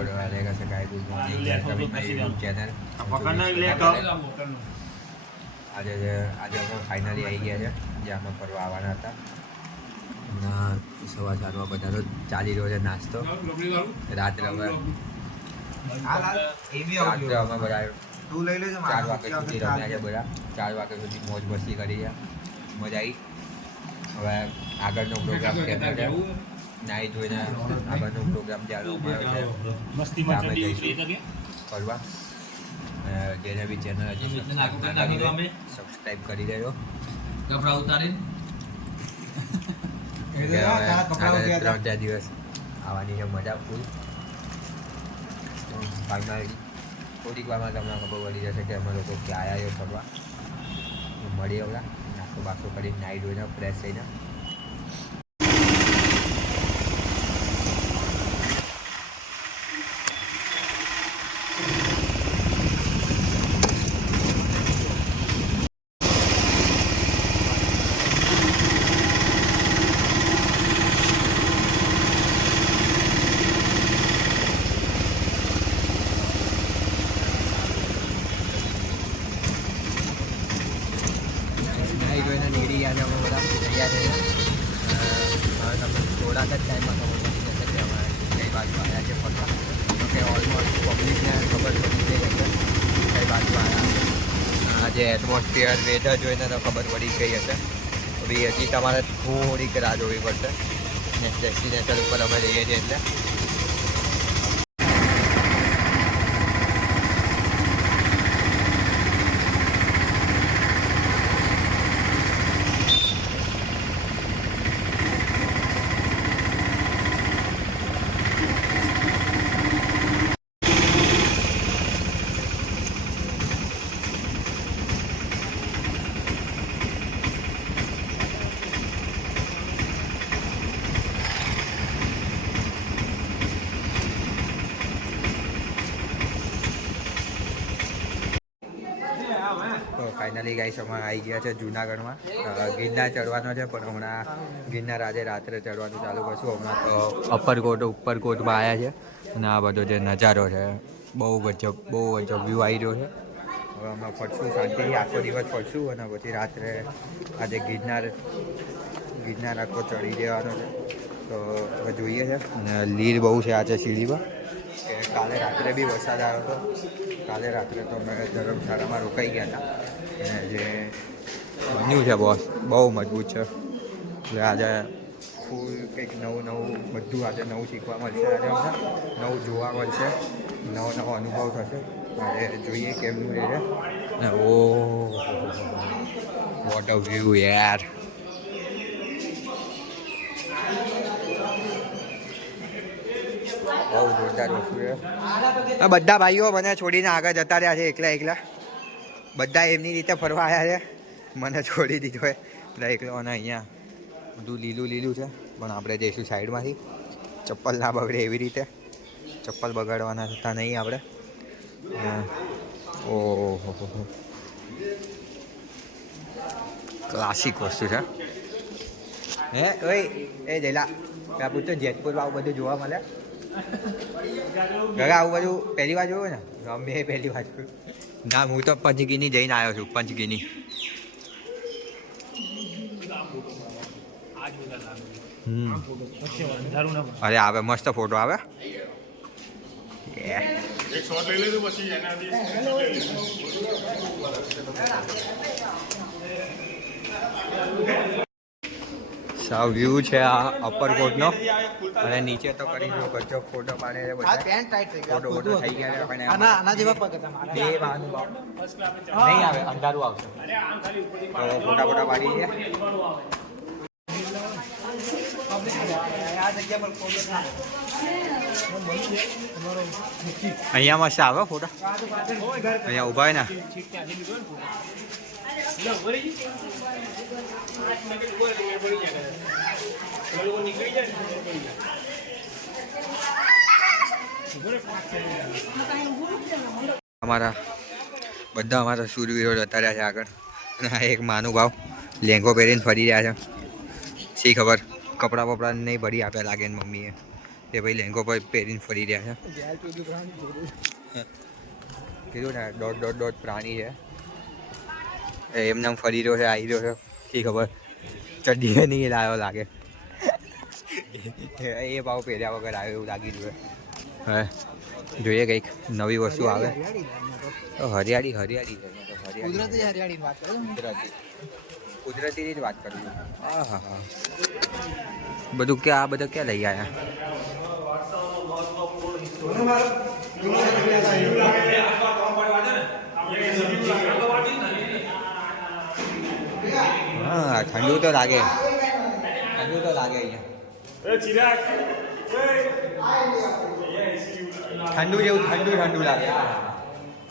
ફરવા રહેગા છે ગાય good morning YouTube channel આજે અમે ફાઇનલી આવી ગયા છે જે અમે ફરવા આવવાના હતા. હમણાં સવા 4 બધા તો ચાલી રહ્યો છે નાસ્તો. રાત્રે અમે બધા 4 વાગ્યા સુધી રમ્યા છે. બધા 4 વાગ્યા સુધી મોજ મસ્તી કરી છે. મજા આવી. હવે આગળનો પ્રોગ્રામ કેનો છે નાહી ધોઈને આગળનો પ્રોગ્રામ ચાલુ અમે જઈશું ફરવા. જેને બી ચેનલ હજી સબસ્ક્રાઈબ કરી દેજો. આગળ 3-4 દિવસ આવવાની છે મજા ફૂલ. ફાઇનલી થોડીક વારમાં તમને ખબર પડી જશે કે અમે લોકો ક્યાં આવ્યા ફરવા. મળીએ હવે નાસ્તો બાસ્તો કરીને નાહી ધોઈને ફ્રેશ થઈને. નીકળી ગયા છે અમે બધા તૈયાર થઈને. હવે તમને થોડાક જ ટાઈમમાં ખબર પડી જશે કે અમે કઈ બાજુ આવ્યા છે ફરવા. કે ઓલમોસ્ટ પબ્લિકને ખબર પડી ગઈ હશે કઈ બાજુ આવ્યા. આજે એટમોસ્ફિયર વેધર જોઈને તો ખબર પડી ગઈ હશે. તો બી હજી તમારે થોડીક રાહ જોવી પડશે. નેક્સ્ટ ડેસ્ટિનેશન ઉપર અમે જઈએ છીએ એટલે. તો ફાઇનલી ગાઈસ અમે આવી ગયા છે જુનાગઢમાં. ગિરનાર ચડવાનો છે પણ હમણાં ગિરનાર આજે રાત્રે ચડવાનું ચાલુ કરશું. હમણાં તો ઉપરકોટમાં આવ્યા છે અને આ બધો જે નજારો છે બહુ ગજબ વ્યૂ આવી રહ્યો છે. હવે અમે ફરશું શાંતિથી આખો દિવસ ફરશું અને પછી રાત્રે આજે ગિરનાર આખો ચડી દેવાનો છે. તો હવે જોઈએ છે અને લીર બહુ છે આજે સીડીમાં. કે કાલે રાત્રે બી વરસાદ આવ્યો હતો. કાલે રાત્રે તો અમે ધર્મશાળામાં રોકાઈ ગયા હતા અને જે બન્યું છે બોસ બહુ મજબૂત છે. એટલે આજે ફૂલ કંઈક નવું બધું આજે નવું શીખવા મળશે. આજે અમને નવું જોવા મળશે. નવો અનુભવ થશે. આજે જોઈએ કેમનું રહે છે. ને ઓ વોટ અ વ્યૂ યાર. બહુ જોરદાર વસ્તુ છે. બધા ભાઈઓ મને છોડીને આગળ જતા રહ્યા છે એકલા. બધા એમની રીતે ફરવા આવ્યા છે. મને છોડી દીધો હોય એકલો. અને અહીંયા બધું લીલું છે પણ આપણે જઈશું સાઈડમાંથી. ચપ્પલ ના બગડે એવી રીતે. ચપ્પલ બગાડવાના થતા નહીં આપણે. ઓહો ક્લાસિક વસ્તુ છે. હે ઓય એ જયલા ત્યાં પૂછતો જેતપુર આવું બધું જોવા મળે. ઘરે આવું બધું પહેલી વાર જોયું ને. મેં પહેલી વાર જોયું. ના હું તો પંચગીની જઈને આવ્યો છું. પંચગીની અરે આવે મસ્ત ફોટો આવે. સાવ વ્યૂ છે આ અપરકોટનો. અને નીચે તો કરી દો ગજબ ફોટો પાડે છે બધા. ફોટો થઈ ગયા છે. બે વાનું નહીં આવે અંધારું આવશે તો ફોટા પાડી છે. અહીંયા મસ્ત આવે ફોટા. અહીંયા ઊભા હોય ને અમારા શૂરવીરો જતા રહ્યા છે આગળ. અને એક માનું ભાવ લેંગો પહેરીને ફરી રહ્યા છે. શી ખબર કપડાં બપડા નહીં ભરી આપ્યા લાગે ને મમ્મીએ. એ ભાઈ લેંગો પર પહેરીને ફરી રહ્યા છે. કીધું ને દોઢ પ્રાણી છે. એમને ફરી રહ્યો છે, આવી રહ્યો છે. શી ખબર ચડ્ડી નહીં લાવ્યો લાગે. એ ભાવ પહેર્યા વગર આવ્યો એવું લાગી રહ્યું. હવે જોઈએ કંઈક નવી વસ્તુ આવે. હરિયાળી કુદરતીની જ વાત કરું. હા બધું આ બધા ક્યાં લઈ આવ્યા? હા ઠંડુ તો લાગે અહીંયા. ઠંડુ જેવું ઠંડુ લાગે.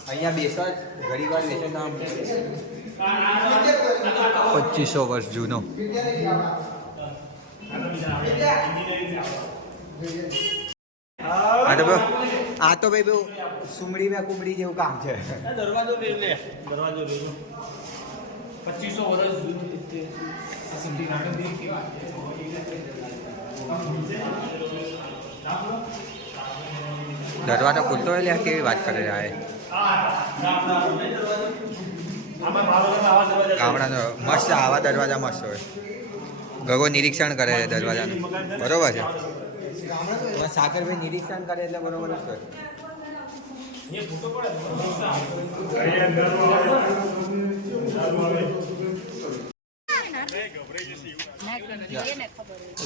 અહીંયા બેસો ઘણી વાર બેસે નામ 2500 વર્ષ જૂનો. આ તો ભાઈ બહુ સુમડી ને કુમડી જેવું કામ છે. દરવાજો લે 2500 વર્ષ દરવાજો ખુલતો હોય કેવી વાત કરે છે. ગામડાનો મસ્ત આવા દરવાજા મસ્ત હોય. ગગો નિરીક્ષણ કરે છે દરવાજાનું. બરોબર છે. સાગરભાઈ નિરીક્ષણ કરે એટલે બરોબર જ હોય.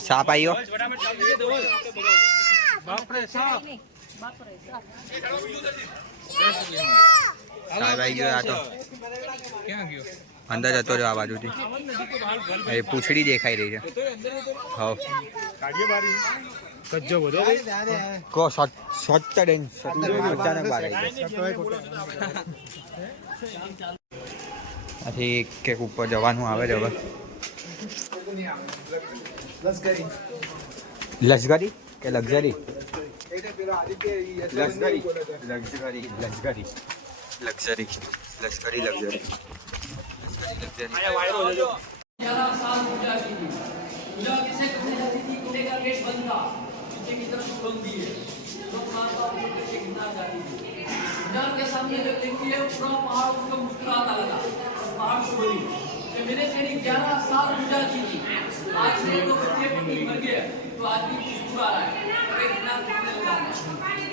સાપ આવ્યો. સાહેબ આવી ગયો. આ તો અંદર જતો રહ્યો આ બાજુથી. એ પૂંછડી દેખાઈ રહી છે. આથી કેક ઉપર જવાનું આવે છે હવે. લશ્કરી કે લક્ઝરી? લક્ઝરી. के सामने जब देखती है पूरा पहाड़ उसका मुस्कुराता लगा. पहाड़ को बोली कि मैंने तेरी 11 साल पूजा की थी. आज से तो बच्चे पति मर गए तो आज भी मुस्कुरा रहा है.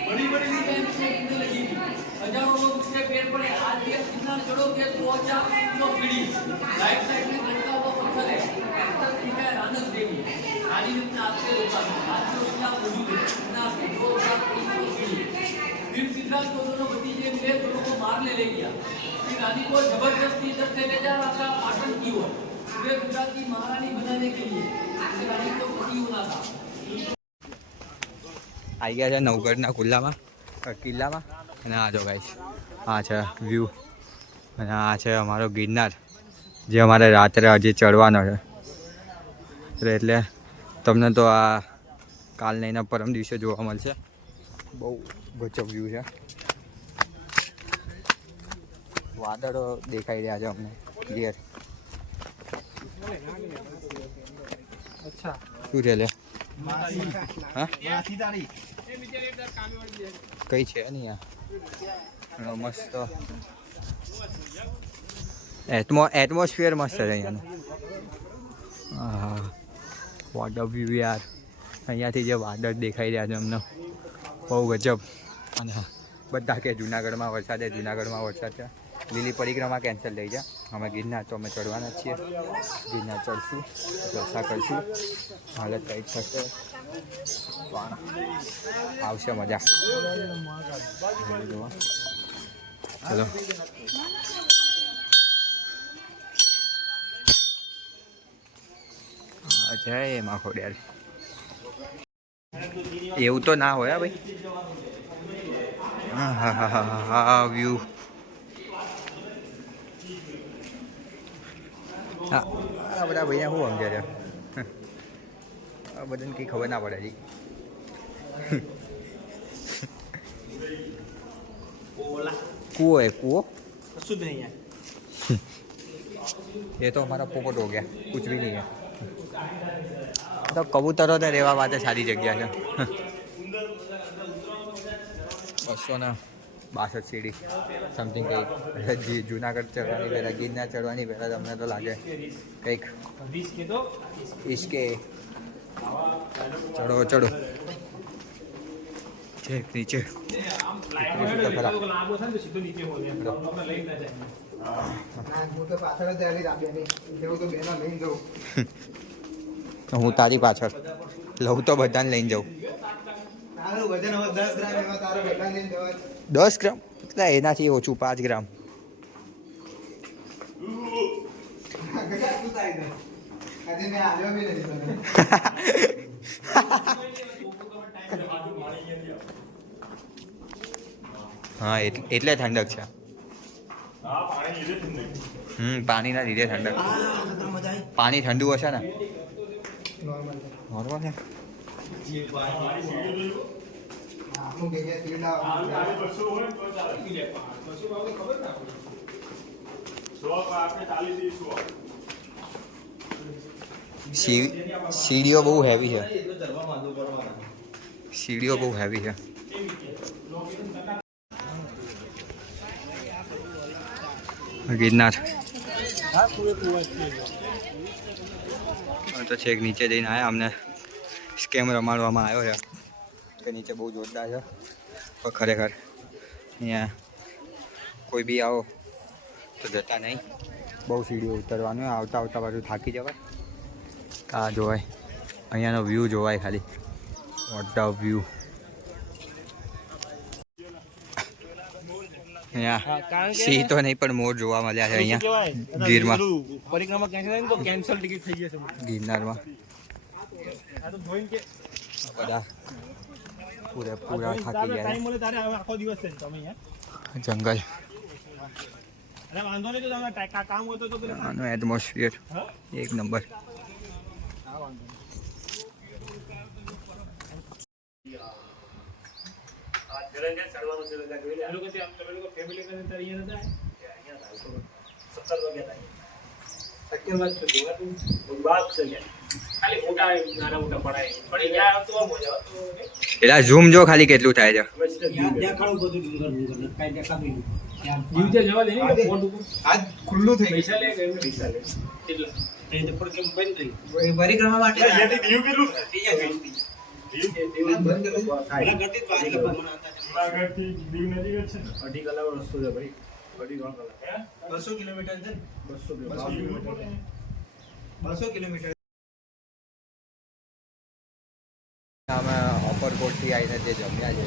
बड़ी बड़ी सी गिरने लगी थी. हजारों लोग उसके पैर पड़े. आज भी कितना चढ़ोगे तो पहुंचा 100 सीढ़ी. राइट साइड में लटका हुआ पत्थर है. पत्थर लिखा है रानक देवी. रानी ने अपने हाथ से रोका. आज भी उसका मौजूद है. इतना 2300 सीढ़ी. फिर सिद्धराज को दोनों भतीजे मिले, दोनों को मार ले गया. फिर रानी को जबरदस्ती इधर से ले जा रहा था आसन की ओर. वे गुजरात की महारानी बनाने के लिए रानी को पति होना था. આવી ગયા છે નવગઢના કિલ્લામાં. અને આ જો ગાઈસ આ છે વ્યૂ. અને આ છે અમારો ગિરનાર જે અમારે રાત્રે હજી ચડવાનો છે. એટલે તમને તો આ કાલ નહીં પરમ દિવસે જોવા મળશે. બહુ ગજબ વ્યૂ છે. વાદળો દેખાઈ રહ્યા છે અમને ક્લિયર. શું છે લે? હા કઈ છે નહીં. આ મસ્ત એટમોસ્ફિયર મસ્ત છે અહીંયાનું. હા વોટ અ વ્યૂ યાર. અહીંયાથી જે વાદળ દેખાઈ રહ્યા છે અમને બહુ ગજબ. અને બધા કે જુનાગઢમાં વરસાદ છે. લીલી પરિક્રમા કેન્સલ થઈ છે. અમે ગિરનાર તો અમે ચડવાના જ છીએ. ગિરનાર ચડશું, જલસા કરશું. હાલત કંઈ થશે પણ આવશે મજા. ચલો જય એમાં ખોડિયાર. એવું તો ના હોય ભાઈ. હા વ્યૂ. હા આ બધા ભાઈ શું સમજે છે? આ બધાને કંઈ ખબર ના પડે હજી. કૂવો शुद्ध नहीं है. ये तो हमारा पोपट हो गया. कुछ भी नहीं है. तो कबूतरों ने રહેવા માટે સારી જગ્યા છે. 262 સીડી સમથિંગ કંઈક જુનાગઢ ચડવાની પહેલાં ગિરનાર ચડવાની પહેલાં તમને તો લાગે કંઈક 20 કે ચડો ચડો છે નીચે હું તારી પાછળ લઉં તો બધાને લઈને જાઉં 10 ગ્રામ એટલે એનાથી ઓછું 5 ગ્રામ હા એટલે ઠંડક છે પાણીના લીધે ઠંડક પાણી ઠંડુ હશે ને નોર્મલ છે સીડીઓ બહુ હેવી છે સીડીઓ બહુ હેવી છે ગિરનાર તો છેક નીચે જઈને આવ્યા અમને સ્કેમ રમાડવામાં આવ્યો છે કે નીચે બહુ જોરદાર છે પણ ખરેખર અહીંયા કોઈ બી આવો તો જતા નહીં બહુ સીડીઓ ઉતરવાનું આવતા આવતા બાજુ થાકી જવાય આ જોવાય અહીંયાનો વ્યૂ જોવાય ખાલી વોટ ધ વ્યૂ અહીંયા સિંહ તો નહીં પણ મોર જોવા મળ્યા છે અહીંયા ગીરમાં પરિક્રમા કેન્સલ ટિકિટ થઈ જશે ગિરનારમાં બધા પૂરેપૂરા થાકી ગયા ટાઈમ મળે તારે આખો દિવસ છે તમે જંગલ અરે વાંધો નહીં તો તમે કામ હોય તો આનો એટમોસ્ફિયર એક નંબર એલા ઝૂમ જો ખાલી કેટલું થાય છે ખુલ્લું થઈ પરિક્રમા માટે અઢી કલાક રસ્તો છે ભાઈ 200 કિલોમીટર છે 200 કિલોમીટર અમે અપરકોટથી આવીને જે જમ્યા છે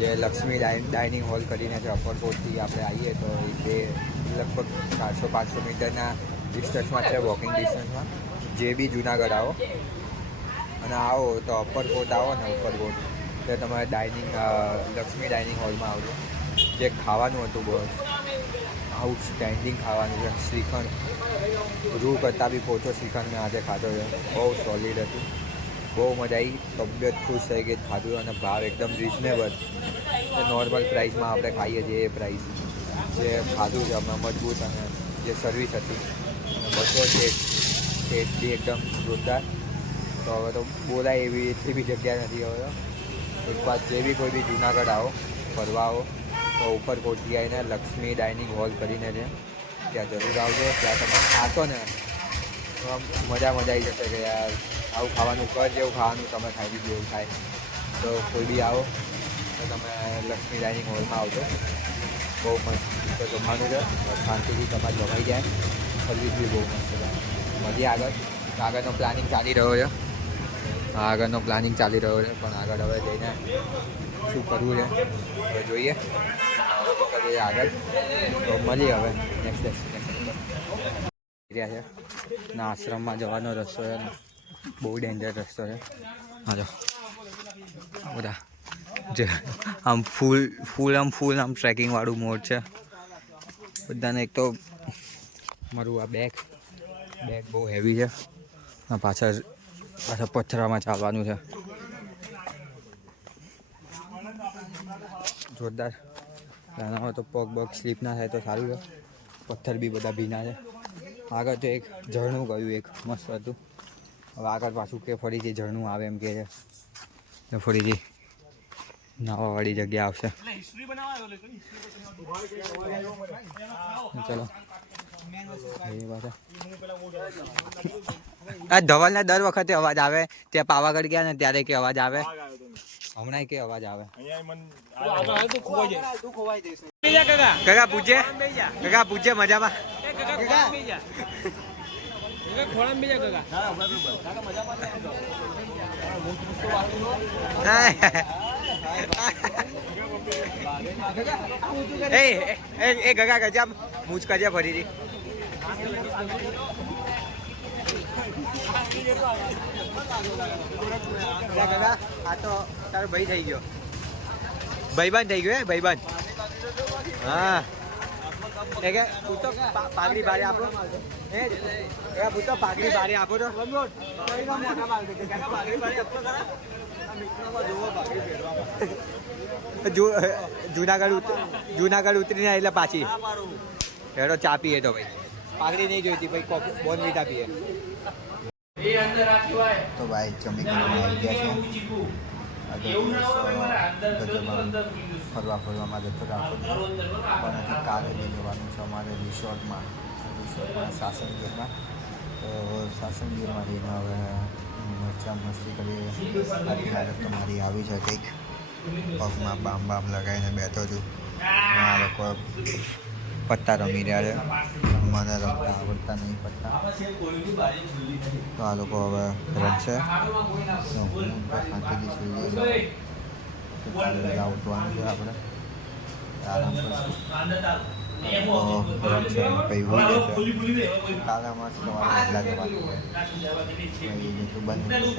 જે લક્ષ્મી ડાઇનિંગ હોલ કરીને છે અપરકોટથી આપણે આવીએ તો તે લગભગ 400-500 મીટરના ડિસ્ટન્સમાં છે વોકિંગ ડિસ્ટન્સમાં જે બી જુનાગઢ આવો અને આવો તો અપરકોટ આવો ને ઉપરકોટ તો તમારે લક્ષ્મી ડાઇનિંગ હોલમાં આવજો જે ખાવાનું હતું બહુ આઉટસ્ટેન્ડિંગ ખાવાનું છે શ્રીખંડ રૂ કરતાં બી પોચો શ્રીખંડ મેં આજે ખાધો છે બહુ સોલિડ હતું બહુ મજા આવી તબિયત ખુશ થઈ ગઈ ખાધું અને ભાવ એકદમ રિઝનેબલ નોર્મલ પ્રાઇસમાં આપણે ખાઈએ છીએ એ પ્રાઇસ જે ખાધું છે અમે મજબૂત અને જે સર્વિસ હતી અને બધો ટેસ્ટ બી એકદમ જોરદાર તો હવે તો બોલાય એવી એટલી બી જગ્યા નથી હવે તો એક વાત જે બી કોઈ બી જુનાગઢ આવો ફરવા આવો તો ઉપરકોટથી આવીને લક્ષ્મી ડાઇનિંગ હોલ કરીને છે ત્યાં જરૂર આવજો ત્યાં તમે ખાશો ને તો આમ મજા આવી જશે કે યાર આવું ખાવાનું ઘર જેવું ખાવાનું તમે ખાઈ લીધું એવું થાય તો કોઈ બી આવો તો તમે લક્ષ્મી ડાઇનિંગ હોલમાં આવજો બહુ મસ્ત જમવાનું છે શાંતિથી તમારે જમાઈ જાય સર્વિસ બી બહુ મસ્ત છે મળીએ આગળનો પ્લાનિંગ ચાલી રહ્યો છે આગળનો પ્લાનિંગ ચાલી રહ્યો છે પણ આગળ હવે જઈને શું કરવું છે હવે જોઈએ કરીએ આગળ તો મળીએ હવે નેક્સ્ટ ડેસ્ટિનેશન પર રહ્યા છે ના આશ્રમમાં જવાનો રસ્તો છે ને બહુ ડેન્જર રસ્તો છે હા જો બધા જે આમ ફૂલ ટ્રેકિંગવાળું મોડ છે બધાને એક તો મારું આ બેગ બહુ હેવી છે પાછળ પથ્થરમાં ચાલવાનું છે જોરદાર નાનામાં તો પગ સ્લીપ ના થાય તો સારું છે પથ્થર બી બધા ભીના છે આગળ તો એક ઝરણું ગયું એક મસ્ત હતું હવે આગળ પાછું કે ફરીથી ઝરણું આવે એમ કે છે તો ફરીથી નાવાવાળી જગ્યા આવશે. ચલો એ પાછા આ ધવલને દર વખતે અવાજ આવે. ત્યાં પાવાગઢ ગયા ને ત્યારે કે અવાજ આવે, હમણાં કે અવાજ આવે. કાકા પૂછે, કાકા પૂછે મજામાં. એ ગગા ગજા મૂછ કજે ફરીથી. આ તો તારો ભાઈ થઈ ગયો, ભાઈબંધ થઈ ગયો. ભાઈબંધ હા એ કે તું તો પાઘડી બારે આપો, તું તો પાઘડી બારે આપો તો જુનાગઢ ઉતરીને એટલે પાછી હેડો ચા પીએ તો ભાઈ. પાઘડી નહીં જોઈતી ભાઈ, બોર્નવિટા પીએ. તો ભાઈ જમી આવી ગયા છે. ફરવામાં જતો રાખો પણ હજી કાલે લઈ જવાનું છે અમારે રિસોર્ટમાં સાસણગીરમાં. તો સાસણગીરમાં રહીને હવે મજા મસ્તી કરીએ. બાકી હાલત તો મારી આવી છે કંઈક, પગમાં બામ લગાવીને બેઠો છું. આ લોકો પત્તા રમી રહ્યા છે, મને રમતા આવડતા નહીં પત્તા. તો આ લોકો હવે રમશે. તો હું તો શાંતિથી સુઈ જઈશ. કાલે ઉઠવાનું છે આપણે, આરામ કરશું. પછી હોઈ જશે. કાલે અમારે સવારે વહેલા જવાનું છે. બંધ નીકળી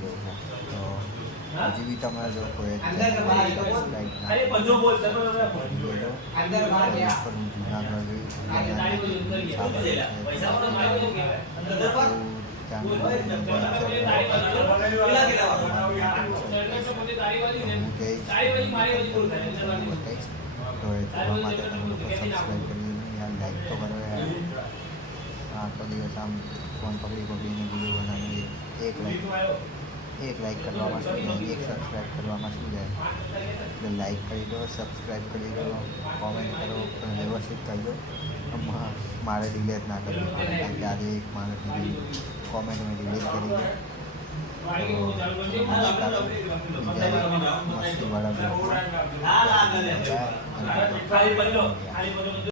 જવું છે. તો હજી બી તમારે જો કોઈ સબસ્ક્રાઈબ કરી યાર, લાઈક તો કરો યાર. આખો દિવસ આમ ફોન પકડીને વિડીયો બનાવીએ. એક લાઈક કરવામાં શું જાય, એક સબસ્ક્રાઈબ કરવામાં શું જાય. એટલે લાઈક કરી દો, સબસ્ક્રાઈબ કરી દો, કોમેન્ટ કરો, પણ વ્યવસ્થિત કરી દો. મારે ડિલેટ ના કરવી પડે, કારણ કે આજે એક માણસની કોમેન્ટ મેં ડિલેટ કરી છે. તો મસ્તીવાળા બ્લોગમાં